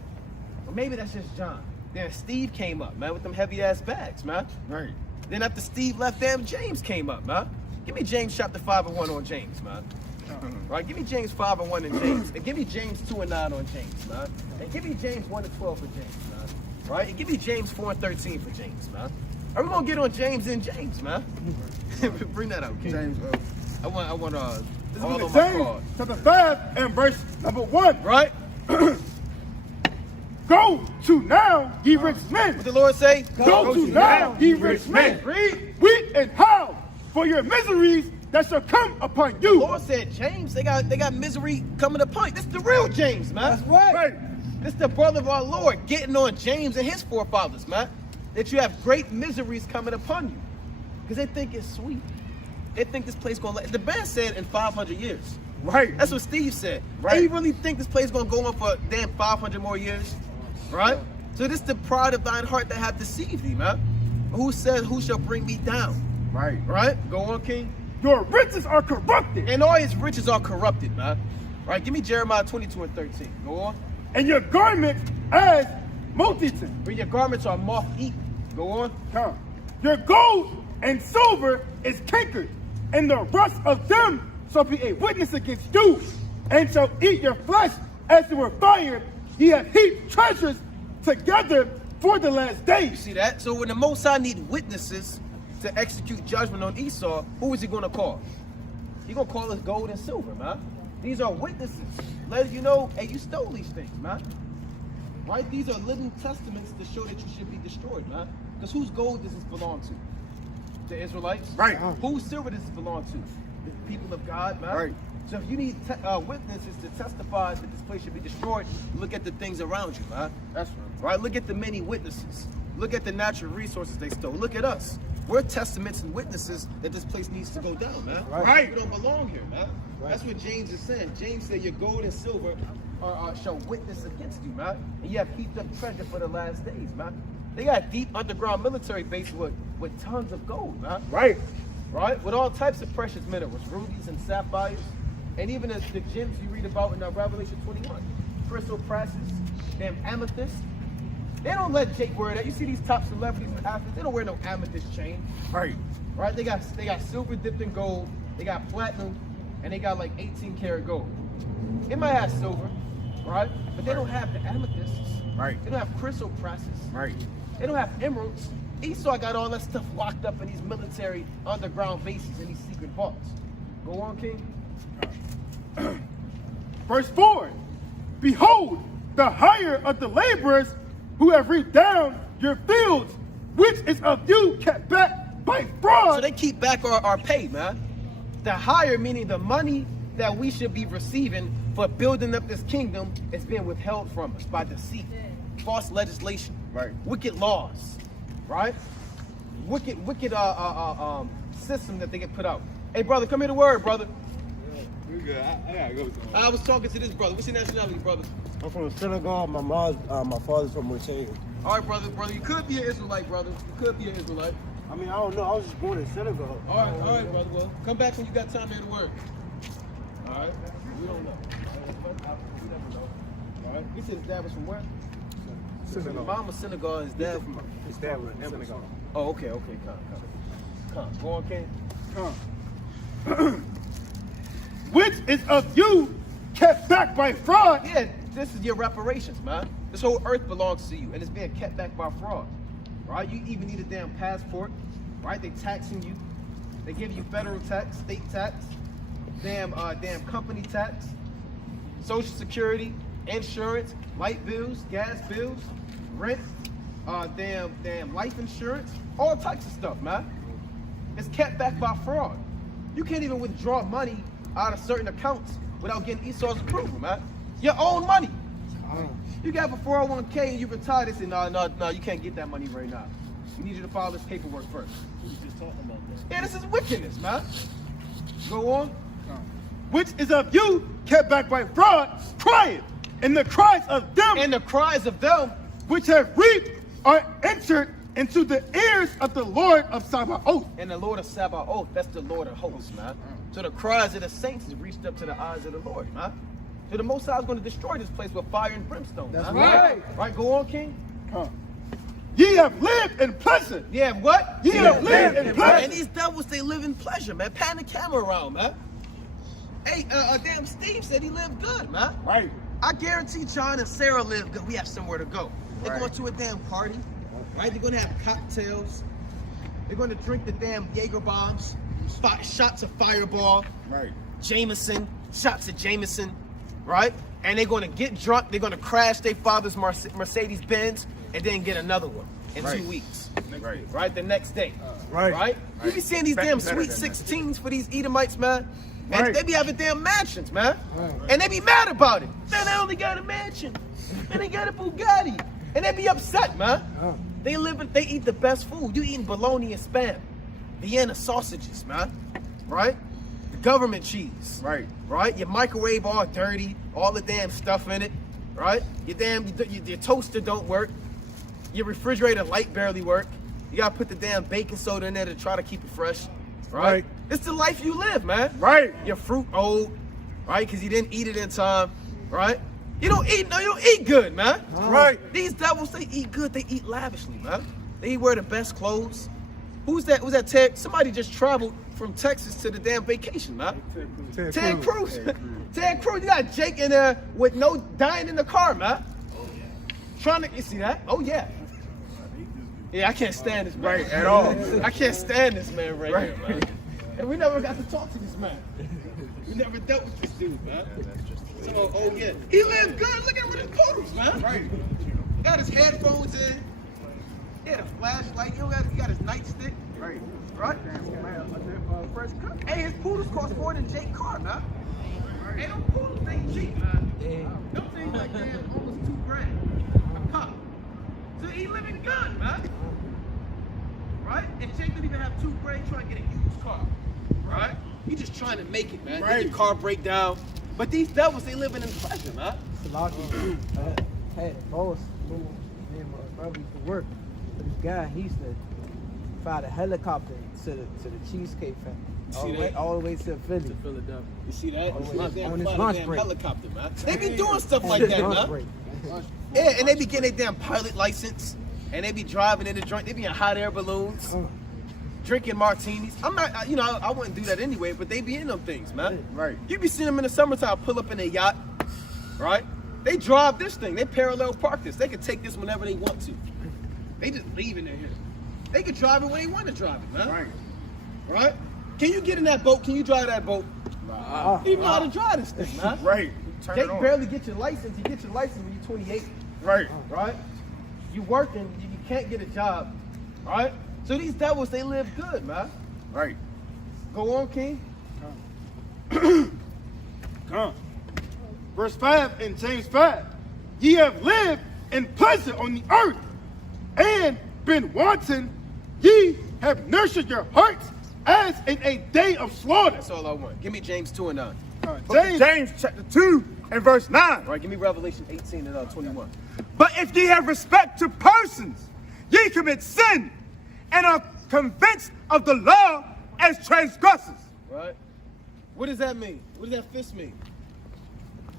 or maybe that's just John. Then Steve came up, man, with them heavy ass bags, man. Right. Then after Steve left, damn James came up, man. Give me James chapter 5 and 1 on James, man. Right, give me James 5 and 1 in James, and give me James 2 and 9 on James, man. And give me James 1 and 12 for James, man. Right, and give me James 4 and 13 for James, man. Are we gonna get on James and James, man? Bring that out, King. James, I want all of my James cards. chapter 5 and verse number 1. Right. Go to now, ye rich men. What the Lord say? Go to now, ye rich men. Read. Weep and howl for your miseries that shall come upon The you. Lord said, James, they got misery coming upon you. This is the real James, man. That's Right. This is the brother of our Lord getting on James and his forefathers, man. That you have great miseries coming upon you. Because they think it's sweet. They think this place going to last. The band said in 500 years. Right. That's what Steve said. Right. They really think this place going to go on for damn 500 more years? Right? So this is the pride of thine heart that have deceived thee, man. Who says, who shall bring me down? Right. Right? Go on, King. Your riches are corrupted, And all his riches are corrupted, man. Right? Give me Jeremiah 22 and 13. Go on. and your garments as moth-eaten. But your garments are moth-eaten. Go on. Come. Your gold and silver is cankered, and the rust of them shall be a witness against you, and shall eat your flesh as it were fire. Ye have heaped treasures together for the last You days. see that? So when the Most High need witnesses to execute judgment on Esau, who is he going to call? He's going to call us gold and silver, man. These are witnesses. Let you know, hey, you stole these things, man. Right? These are living testaments to show that you should be destroyed, man. Because whose gold does this belong to? The Israelites? Right. Whose silver does this belong to? The people of God, man. Right. So if you need witnesses to testify that this place should be destroyed, look at the things around you, man. That's Right? Look at the many witnesses. Look at the natural resources they stole. Look at us. We're testaments and witnesses that this place needs to go down, man. Right. We don't belong here, man. That's what James is saying. James said your gold and silver shall witness against you, man. And you have heaped up treasure for the last days, man. They got deep underground military base with tons of gold, man. right. Right? With all types of precious minerals, rubies and sapphires, and even the gems you read about in Revelation 21. Crystal prasses, damn amethyst. They don't let Jake wear that. You see these top celebrities and athletes, they don't wear no amethyst chain. Right. Right? They got silver dipped in gold, they got platinum, and they got like 18 karat gold. It might have silver, right? But they don't have the amethysts. Right. They don't have crystal prasses. Right. They don't have emeralds. Esau got all that stuff locked up in these military underground bases and these secret vaults. Go on, King. Verse 4, behold, the hire of the laborers who have reaped down your fields, which is of you kept back by fraud. So they keep back our pay, man. The hire, meaning the money that we should be receiving for building up this kingdom, is being withheld from us by deceit, false legislation, Right. wicked laws, right? Wicked system that they get put out. Hey, brother, come here to word, brother. We good. I gotta go. I was talking to this brother. What's your nationality, brother? I'm from Senegal. My father's from Mauritania. All right, brother. You could be an Israelite, brother. You could be an Israelite. I mean, I don't know. I was just born in Senegal. All right, brother. Well, come back when you got time here to work. All right. We don't know. We never know. All right. He said his dad was from where? Senegal. His mom was Senegal. His dad from. His dad was in Senegal. Oh, okay. Come. Go on, King. Which is of you kept back by fraud. Yeah, this is your reparations, man. This whole earth belongs to you, and it's being kept back by fraud. Right? You even need a damn passport. Right? They taxing you. They give you federal tax, state tax, damn company tax, Social Security, insurance, light bills, gas bills, rent, damn life insurance, all types of stuff, man. It's kept back by fraud. You can't even withdraw money out of certain accounts without getting Esau's approval, man. Your own money. You got a 401k and you retire, they say, no, you can't get that money right now. We need you to file this paperwork first. We were just talking about that. Yeah, this is wickedness, man. Go on. Which is of you kept back by fraud, crying, and the cries of them And the cries of them, which have reaped are entered into the ears of the Lord of Sabaoth. and the Lord of Sabaoth, that's the Lord of hosts, man. So the cries of the saints has reached up to the eyes of the Lord, man. So the Most High is going to destroy this place with fire and brimstone. That's man. right. Right, go on, King. Ye have lived in pleasure. Yeah, what? Ye have lived in And pleasure. these devils, they live in pleasure, man. Pan the camera around, man. Hey, damn Steve said he lived good, man. Right. I guarantee John and Sarah live good. We have somewhere to go. They're going to a damn party, right? They're going to have cocktails. They're going to drink the damn Jaeger bombs, shots of Fireball, Right. Jameson, shots of Jameson, right? And they're going to get drunk. They're going to crash their father's Mercedes Benz and then get another one in 2 weeks. Right? The next day. Right? You be seeing these damn sweet 16s for these Edomites, man. And they be having damn mansions, man. And they be mad about it. Man, they only got a mansion. And they got a Bugatti. And they be upset, man. They eat the best food. You eating bologna and spam. Vienna sausages, man. Right? Government cheese. Right? Your microwave all dirty. All the damn stuff in it. Right? Your toaster don't work. Your refrigerator light barely work. You gotta put the damn baking soda in there to try to keep it fresh. Right? It's the life you live, man. Right. Your fruit old, right? Because you didn't eat it in time, right? You don't eat good, man. Right. These devils, they eat good. They eat lavishly, man. They wear the best clothes. Who's that? Was that Ted? Somebody just traveled from Texas to the damn vacation, man. Ted Cruz. Ted Cruz. You got Jake in there with no dying in the car, man. Trying to, you see that? Oh yeah. Yeah, I can't stand this man at all. I can't stand this man right here, man. And we never got to talk to this man. We never dealt with this dude, man. So, oh yeah, he lives good. Look at him with his poodles, man. Right. He got his headphones in. He had a flashlight. He got his nightstick. Right. Hey, his poodles cost more than Jake Carr, man. Hey, them poodles ain't cheap, man. Them things like damn almost $2,000 a cop. So he living good, man. Right? And Jake didn't even have $2,000 trying to get a used car. Right? He just trying to make it, man. Right. Your car break down. But these devils, they living in pleasure, man. Hey, boss, me and my brother used to work for this guy. He used to fly the helicopter to the Cheesecake Factory. All the way to Philly. Philadelphia. You see that? On his lunch break. Helicopter, man. They be doing stuff like that, man. Yeah, and they be getting their damn pilot license, and they be driving in the joint. They be in hot air balloons, drinking martinis. I'm not, I wouldn't do that anyway, but they be in them things, man. Right. You be seeing them in the summertime pull up in a yacht, right? They drive this thing. They parallel park this. They can take this whenever they want to. They just leaving it here. They can drive it when they want to drive it, man. Right? Can you get in that boat? Can you drive that boat? You know how to drive this thing, man. Right. Turn They it on. barely get your license. You get your license when you're 28. Right. Right? You working, you can't get a job. Right? So these devils, they live good, man. Right. Go on, King. Come. Verse 5 in James 5. Ye have lived in pleasure on the earth and been wanton. Ye have nurtured your hearts as in a day of slaughter. That's all I want. Give me James 2 and 9. James chapter 2 and verse 9. All right, give me Revelation 18 and 21. But if ye have respect to persons, ye commit sin and are convinced of the law as transgressors. Right? What does that mean? What does that fist mean?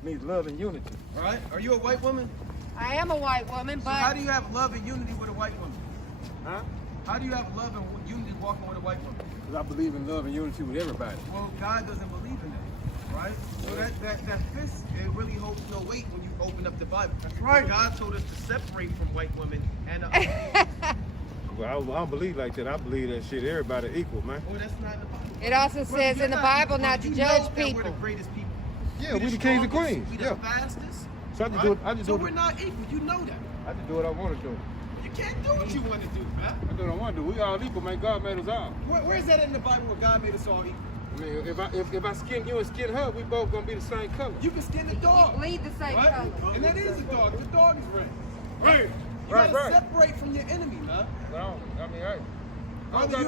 It means love and unity. All right? Are you a white woman? I am a white woman, So how but do you have love and unity with a white woman? Huh? How do you have love and unity walking with a white woman? Because I believe in love and unity with everybody. Well, God doesn't believe in that, right? So that fist, it really holds no weight when you open up the Bible. That's right. God told us to separate from white women and Well, I don't believe like that. I believe that shit, everybody equal, man. well, that's not in the Bible. it also says in the Bible not to You judge know that We're people. the greatest people. Yeah, we the kings and strongest, queens. We the Yeah. fastest. So I just right? do it. I just So do we're it. not equal. You know that. I just do what I want to do. You can't do what you want to do, man. I do what I want to do. We all equal, man. God made us all. Where's that in the Bible where God made us all equal? I mean, if I skin you and skin her, we both gonna be the same color. You can skin the dog. Bleed the same Right? color. And that is a dog. The dog is red. Right. You gotta separate from your enemy, man. No, I mean, hey. Brother,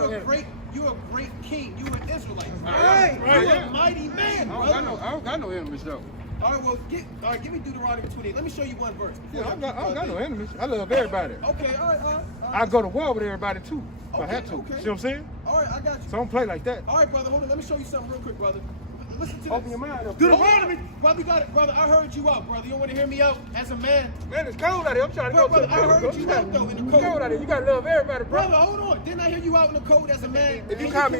you're a great king. You're an Israelite. Right, You're yeah. a mighty man, I brother. don't got no enemies though. All right, well, give me Deuteronomy 28. Let me show you one verse. Yeah, I don't got no enemies. I love everybody. Okay, all right. I go to war with everybody too, if I Okay, had to. okay. See what I'm saying? All right, I got you. So I don't play like that. All right, brother, hold on. Let me show you something real quick, brother. Listen to Open this. your mind up. Deuteronomy. Brother, you got it, brother. I heard you out, brother. You don't want to hear me out as a man. Man, it's cold out here. I'm trying to go Brother, to I heard you out, though, in the It's cold. cold out here. You gotta love everybody, bro. Brother, hold on. Didn't I hear you out in the cold as a man? If you call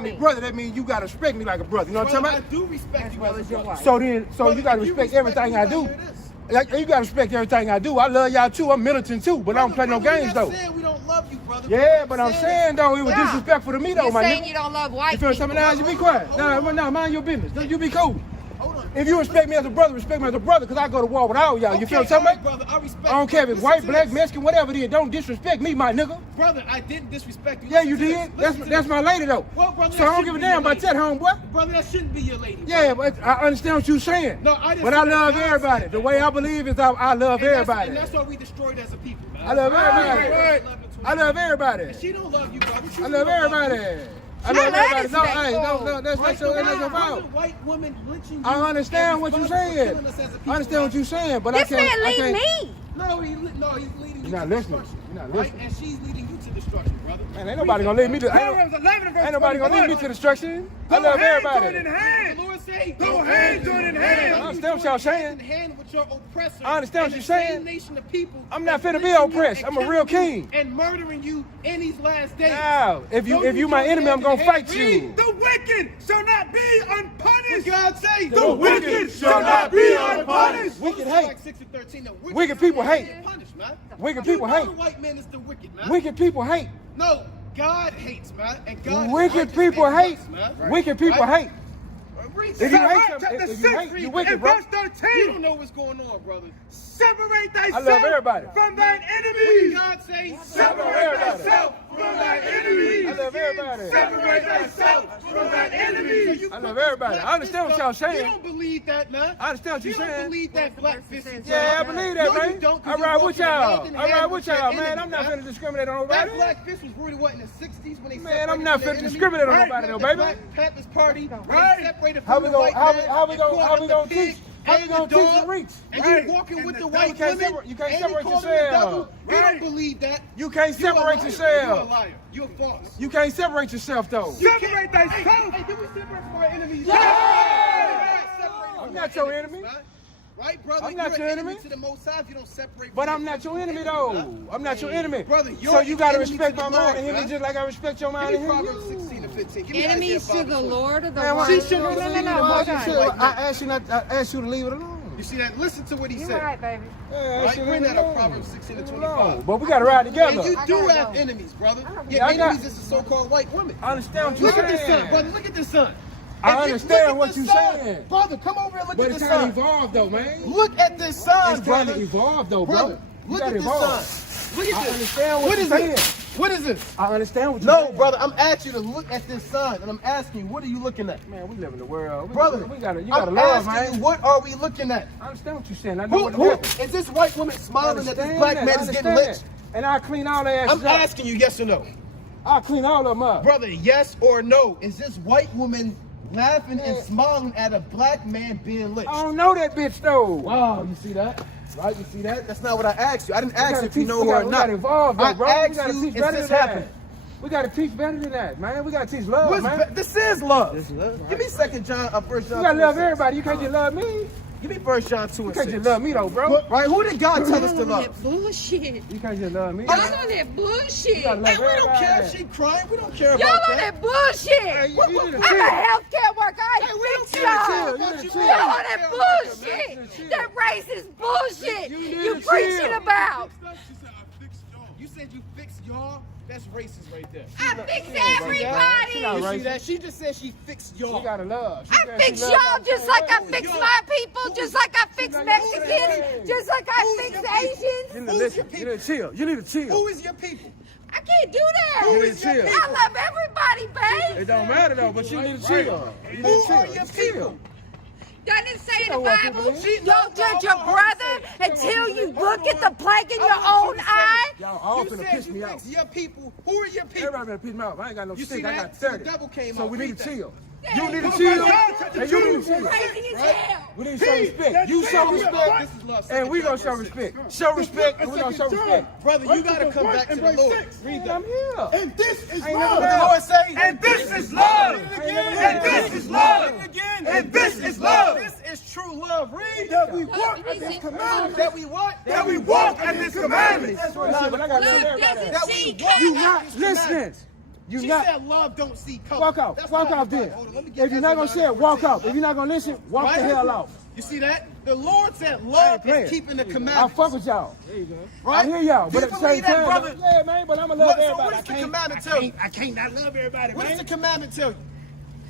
me brother, that means you gotta respect me like a brother. You know what I'm Brother, talking I do respect you as a brother. about? So you Brother, gotta if you respect everything me, I brother, do. here it is. Like, you gotta respect everything I do. I love y'all too. I'm militant too, but I don't play no Brother, games we're though. not saying we don't love you, brother. Yeah, but I'm saying though, it was Yeah. disrespectful to me though, You're my saying nigga. you don't love white You feel people. something? Now you be quiet. No, mind your business. You be cool. Hold on. If you respect me as a brother, respect me as a brother, because I go to war with all y'all. You feel what I'm talking about? Brother, I respect I don't care if it's Listen white, to black, this. Mexican, whatever it is. Don't disrespect me, my nigga. Brother, I didn't disrespect you. Yeah, you Listen to did. this. Listen to That's this. my lady though. Well, brother, So that I don't give a shouldn't damn be your about that, homeboy. Brother, that shouldn't be your lady. Yeah, but I understand what you're saying. No, I didn't But say I that. love God everybody. said The that. way I believe is I love everybody. And that's what we destroyed as a people, man. I love everybody. Right. I love everybody. She don't love you, brother. She I don't love everybody. I Not love everybody. No, disrespectful. hey, no, that's not your fault. White woman lynching you. I understand what you're and responsible saying. for killing us as a people, I understand what man. you're saying, but This I man can't. lead me. No, he's leading you You're not to listening. destruction. You're not Right? listening. And she's leading you to destruction, brother. Man, ain't nobody gonna lead me to. Proverbs 11 and verse Ain't nobody gonna lead me 21. to destruction. I Go love hand everybody. join in hand. The Lord say, Go hand join in I hand. understand what y'all saying. hand in hand with your oppressor. I understand what and you're the saying. same nation of people I'm not that's finna be lynching you oppressed. and I'm a killing real you king. And murdering you in these last days. Now, if Go you do my your enemy, I'm hand gonna in hand. fight you. The wicked shall not be What unpunished. God say? The wicked shall not be unpunished. Wicked Like hate. 6 and 13, the Wicked people are hate. being punished, man. Wicked You people know hate. The white man is the wicked, man. Wicked people hate. No, God hates, man. And God is Wicked righteous people and hate. just, man. Wicked people Right? hate. Read If you that. hate Chapter something, if you 6 hate, you wicked, and bro. verse You 13. don't know what's going on, brother. Separate I thyself love everybody. from thine What did enemies. God say? Separate everybody. thyself from thine enemies. I love everybody. Separate thyself from thine enemies. I love everybody. I understand what y'all saying. You don't believe that, man. I understand what You you're don't saying. believe that black fist is Yeah, I believe that, No, man. you don't, 'cause I you ride walk with in hand y'all. in I ride hand with your y'all, man. enemy, I'm not man. finna discriminate on That nobody. black fist was rooted what in the 60s when they Man, I'm separated not from the finna enemy? discriminate on Right? nobody, though, The baby. Black Panthers Party, Right. they separated How from we the gonna white how we man, how we and gonna called how it we the gonna pig teach how we and gonna the teach the dog, reach? And Right. you walking And with the the dog. white You can't women, separate- you can't and separate called them the yourself. devil. You Right. don't believe that. You can't You're a separate liar. You're a yourself. liar. You're false. You can't separate yourself though. Separate thyself. Hey, did we separate from our enemies? I'm not your enemy. Right, brother? I'm not You're your an enemy. To the Most High if you don't separate. But from I'm not your enemy though. I'm not your enemy. Brother, you're So you gotta enemy respect to my the mind Lord, and hear me man. just like I respect your mind Give and me hear Proverbs you. 16 and 15. Give me Enemies Isaiah to the 5:20. Lord or the Man, one? she shouldn't No, have no, leave no, it hold alone. on. I asked you to leave it alone. You see that? Listen to what he You said. right, baby. Right? Bring that up, Proverbs 16 and 25. But we gotta ride together. And you I do gotta have go. enemies, brother. Yeah, Your I got- enemies is the so-called white women. I understand what you're Look at this saying. son, brother. Look at this son. I If you understand look what at you're this son, saying. brother. Come over and look But at it's this trying to son. evolve though, man. Look at this son, It's trying brother. to evolve though, bro. Brother, You look gotta at this evolve. son. Look at I this. understand what What you're is saying. this? What is this? I understand what you're No, saying. brother. I'm asking you to look at this son, and I'm asking you, what are you looking at? Man, we live in the world. Brother, you gotta I'm love, asking man. you, what are we looking at? I understand what you're saying. I know Who, what who happened. is this white woman smiling that this Understand black that, man I is getting understand. lynched? And I'll clean all their asses I'm up. asking you, yes or no? I'll clean all of them up. Brother, yes or no? Is this white woman laughing and smiling at a black man being lynched? I don't know that bitch though. Wow, you see that? Right, you see that? That's not what I asked you. I didn't ask you if you know we her or gotta, not. We gotta evolve though, bro. I We asked gotta you, teach is better this than happening? that. We gotta teach better than that, man. We gotta teach love, What's man. this is love. This love. Give me 2 John, 1 John. You gotta 2 love and 6. everybody. You can't just love me. Give me 1 John 2 You and can't 6. just love me though, bro. Right? Who did God tell us to Y'all on love? that bullshit. You can't just love me. Y'all on that bullshit. You gotta love Hey, we don't everybody. care if she crying. We don't care Y'all about on that. that bullshit. you need to I'm chill. a healthcare worker. I Hey, we don't fix care to y'all. chill. You need to chill. Y'all on that bullshit. You need to chill. That racist bullshit. You need You to preaching chill. about. You said you fixed y'all? That's racist right there. I fix She not everybody. not You see racist. that? She just said she fixed y'all. She gotta love. She I said fix she love y'all y'all just so like I much. fix my people, just like I fix Who's Mexicans, just like I Who's fix your people? Asians. You need to Who's listen. your You need to chill. You need to chill. Who is your people? I can't do that. Who is your I love everybody, babe. It don't matter though, but you need to chill. You need Who to chill. are your people? Doesn't it say in know the what Bible, people is. don't judge your brother until you look at the plank in your own eye? Y'all all You finna said piss you me off. fixed your people. Who are your people? Everybody better piss me off. I ain't got no You see stick. I that? got The 30. devil came So out. we Read need to that. chill. Yeah. You need to Book of chill. John, chapter And you 2. need to chill. Crazy as Right? hell. We need to show respect. You show respect. This is love. And we 2 gonna John, show verse 6. respect. Show respect and we gonna show respect. Brother, you gotta come back to the Lord. Read Man, that. I'm here. And this is Ain't love. no What the Lord say? And this is love. And this is love. And this is love. This is true love. Read That we walk in this commandment. that we what? That we walk in this commandment. That's what I said, but I gotta Love tell everybody. doesn't That we see walk. You color. not listening. You She not. said love don't see color. Walk out. That's Walk not off the then. Bible. Hold on, let me get If you're not gonna Ezra share, walk 9:14. out. If you're not gonna listen, walk the Right? hell out. You see that? The Lord said I ain't love playing. is keeping the I commandments. fuck with y'all. Right? I hear y'all, Do but you at the same believe that, time, brother? yeah, man. But I'ma love What, so everybody. what does the commandment tell you? I can't not love everybody, What does man. the commandment tell you?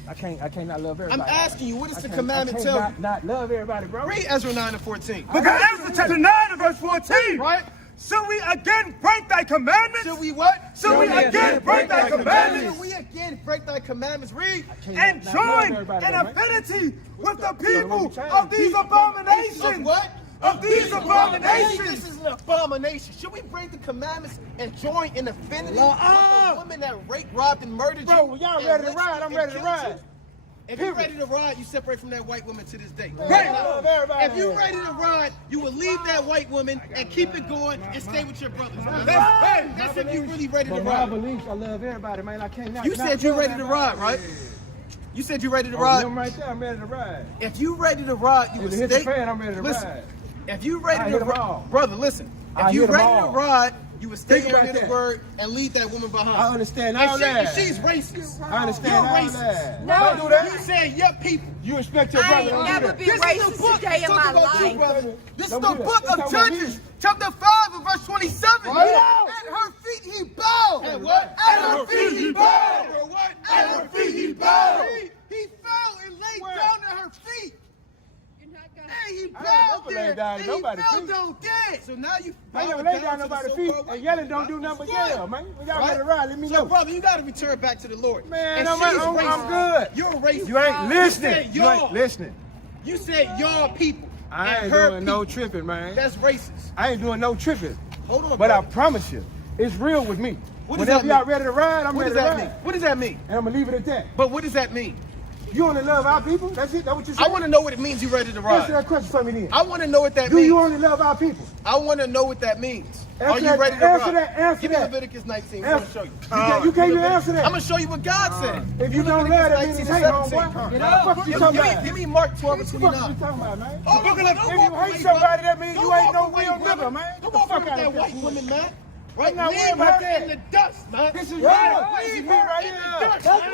I can't not love everybody. I'm asking you, what does I the can't- commandment I tell can't you? not love everybody, bro. Read Ezra 9 and 14. Book of Ezra chapter 9 and verse 14. Right? Shall we again break thy commandments? Should we what? Shall we again break thy commandments? Should we again break thy commandments? Read. And not love join everybody, in man. affinity with the what we people trying of to these do. Of abominations. what? Of these abominations. This is an abomination. Should we break the commandments and join in affinity with the woman that raped, robbed, and murdered Bro, you? when y'all and ready to lynched ride, you I'm and ready to killed ride. you? If you're ready to ride, you separate from that white woman to this day. Right. I love everybody. If you're ready to ride, you will leave that white woman and keep it going and stay with your brothers. That's if you're really ready to But my ride. beliefs, I love everybody, man. I can't not. You said you're ready to ride, right? You said you're ready to ride. Them right there, I'm ready to ride. If you ready to ride, you will If it hit the stay. fan, I'm ready to Listen, ride. if you I ready to hit 'em ride, all. brother, listen. I If you hit 'em ready to all. ride, you will stay Think under about the that. word and leave that woman behind. I understand And all she- that. she's racist. I understand You're all racist. that. No, Don't do that. You said your people. You respect your I brother. ain't don't do never that. been This is the racist book. a day in Talk my about you, life. brother. This is Don't the do that. book Don't of talk about me. Judges, chapter 5 and verse 27. Right. At her feet he bowed. At what? At her feet he bowed. Or what? At her feet he bowed. He fell and laid Where? down at her feet. Hey, he I ain't bowed never laid there, down at and he nobody's fell feet. down dead. So now you I never bow lay down to the nobody's feet, so-called and white yelling woman. don't do nothing but That's yell, good. man. When y'all Right? ready to ride, let me So, know. brother, you got to return back to the Lord. Man, And I'm she's I'm racist. good. You're racist. You ain't listening. said You y'all. ain't listening. You said y'all people. I and ain't her doing no people. tripping, man. That's racist. I ain't doing no tripping. Hold on, But I brother. promise you, it's real with me. What does Whenever that y'all mean? ready to ride, I'm What ready does to that ride. mean? What does that mean? And I'm gonna leave it at that. But what does that mean? You only love our people? That's it? That's what you said? I want to know what it means you ready to Answer ride. that question for me then. I want to know what that Do means. you only love our people? I want to know what that means. Are Answer you that- ready to answer ride? that, answer Give me that. Leviticus 19. I'm going to show you. You can't even answer that. I'm going to show you what God said. If you don't love that, means it's hate, homeboy. Get What the fuck you talking about? Give me Mark 12 and What the fuck you 29. talking about, man? Oh, look at that. If you hate somebody, that means you ain't no real nigga, man. Get Don't the walk fuck with out that of here. white woman, man. Right not now, worried leave about her that. in the dust, man. This is Right. real. This is Leave me her right in the here. dust, man.